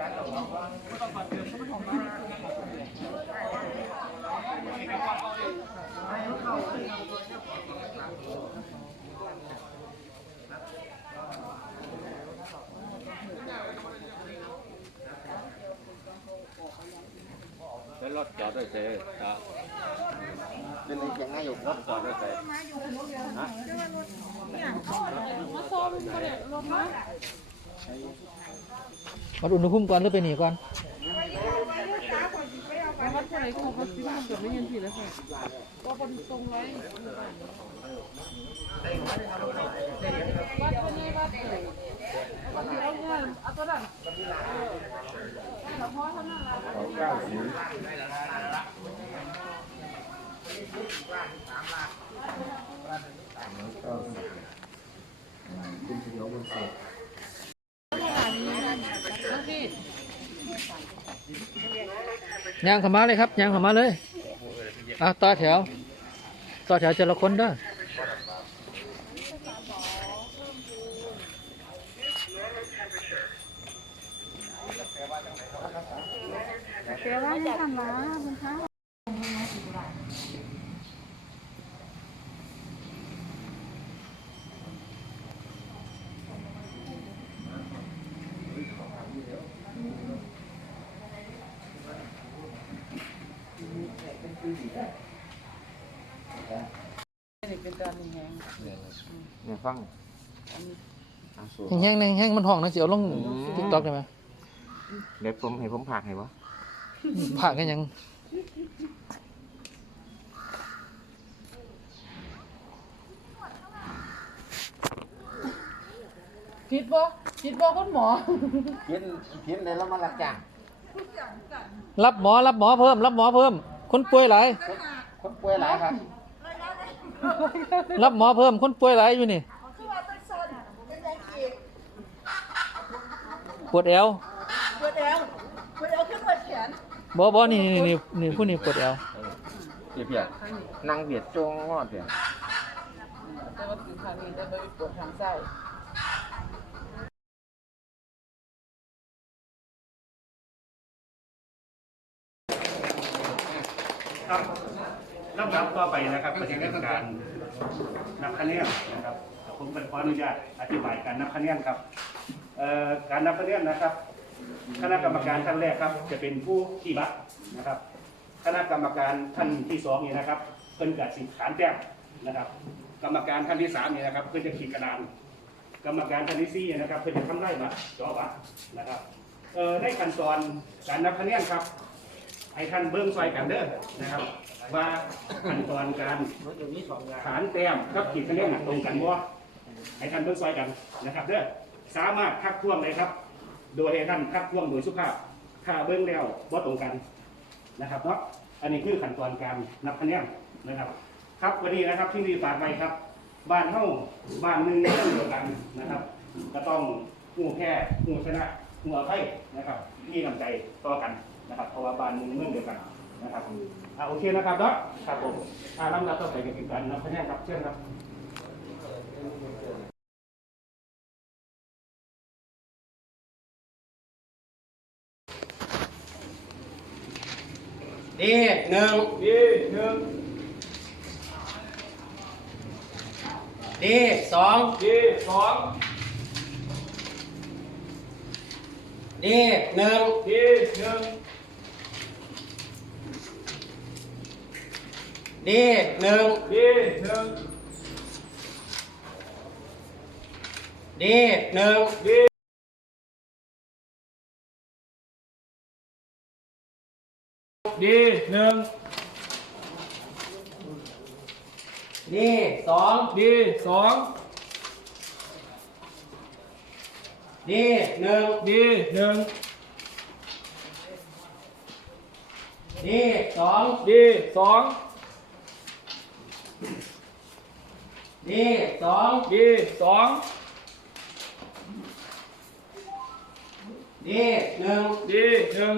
แล้วรถจอดด้วยเซ่ครับเป็นยังไงอยู่รถจอดด้วยเซ่ะ วัดอุณหภูมิก่อนหรือไปหนีก่อนวัดอะไรก็เขาคิดว่าเกิดไม่ยันผิดแล้วค่ะก็พอดีตรงไว้วัดตัวนี้วัดเลยวัดเอาเงินเอาตัวนั้นเราพอท่านั้นละ ยางข้ามาเลยครับยางข้ามาเลยอะต่อแถว ต่อแถวจะละคนได้อแปลว่าให้ทำมาคุณคะ เนี่ยฟังแห้งๆแห้งๆมันห้องนะสิเอาลงติ๊กต็อกได้ไหมเดี๋ยวผมให้ผมผักให้วะผ่ากันยังคิดบ่คิดบ่คุณหมอกินกินเลยแล้วมาลักจ้างรับหมอรับหมอเพิ่ม รับหมอเพิ่ม คนป่วยหลาย คนป่วยหลายครับ รับหมอเพิ่มคนป่วยหลายอยู่นี่ปวดเอวปวดเอวปวดเอวขึ้นปวดแขนบ่บ่นี่นี่นี่นี่ผู้นี้ปวดเอวเบียดเบียดนั่งเบียดจงงอดเบียดแต่ว่าถึงทางนี้ได้ไปปวดทางซ้าย ครับลำดับ ต่อไปนะครับก็จะเป็นการนับคะแนนนะครับผมเป็นขออนุญาตอธิบายการนับคะแนนครับเอ่อการนับคะแนนนะครับ คณะกรรมการท่านแรกครับ จะเป็นผู้ที่บัตรนะครับ คณะกรรมการท่านที่สองนี่นะครับเพิ่นกัดสิบขานแต้มนะครับ กรรมการท่านที่สามนี่นะครับเพิ่นจะขีดกระดาน กรรมการท่านที่สี่นะครับเพิ่นจะทำไร่บัตรจอบัตรนะครับเอ่อในขั้นตอนการนับคะแนนครับ ให้ท่านเบิ้งซอยกันเด้อนะครับ ว่าขั้นตอนการฐานแต้มกับขีดคะแนนน่ะตรงกันบ่ให้ท่านเบิ้งซอยกันนะครับเด้อสามารถทักท้วงเลยครับ โดยให้ท่านทักท้วงโดยสุภาพถ้าเบิ้งแล้วบ่ตรงกันนะครับเนาะอันนี้คือขั้นตอนการนับคะแนนนะครับ ครับวันนี้นะครับที่มีฝากไว้ครับ บ้านเฮาบ้านหนึ่งเรื่องเดียวกันนะครับ ก็ต้องหูแค่หูชนะ หูอภัยนะครับมีน้ำใจต่อกันนะครับเพราะว่าบ้านหนึ่งเมืองเดียวกันนะครับอ่าโอเคนะครับเนาะครับผมอ่าลำดับต่อไปก็คือการนับคะแนนครับเชิญครับดีหนึ่งดีหนึ่งดีสองดีสอง ดีหนึ่งดีหนึ่งดีหนึ่งดีหนึ่งดีหนึ่งดีดีหนึ่งดีสองดีสอง ดีหนึ่งดีหนึ่งดีสองดีสองดีสองดีสองดีหนึ่งดีหนึ่ง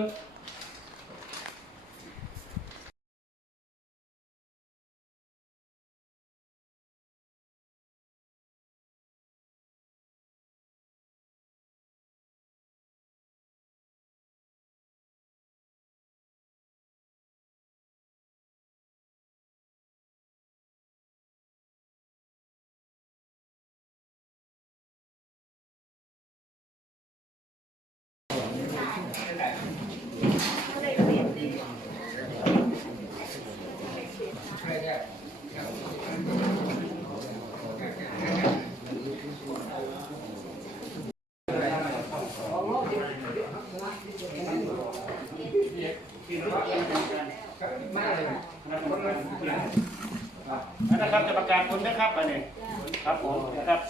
นะครับจะประกาศผลนะครับอันนี้ครับผมนะครับ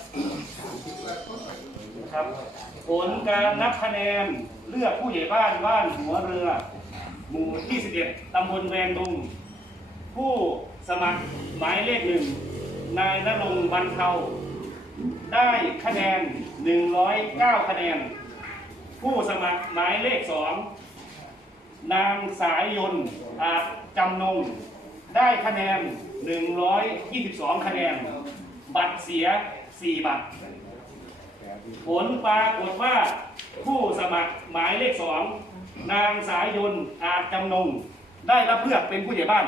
ผลการนับคะแนนเลือกผู้ใหญ่บ้านบ้านหัวเรือ หมู่ที่ 11ตำบลแวงดุง ผู้สมัครหมายเลขหนึ่งนายนรงค์บรรเทา ได้คะแนน 109 คะแนน ผู้สมัครหมายเลขสองนางสายยนต์อาจจำนง ได้คะแนน 122 คะแนน บัตรเสีย 4 บัตร ผลปรากฏว่าผู้สมัครหมายเลขสองนางสายยนต์อาจจำนง ได้รับเลือกเป็นผู้ใหญ่บ้าน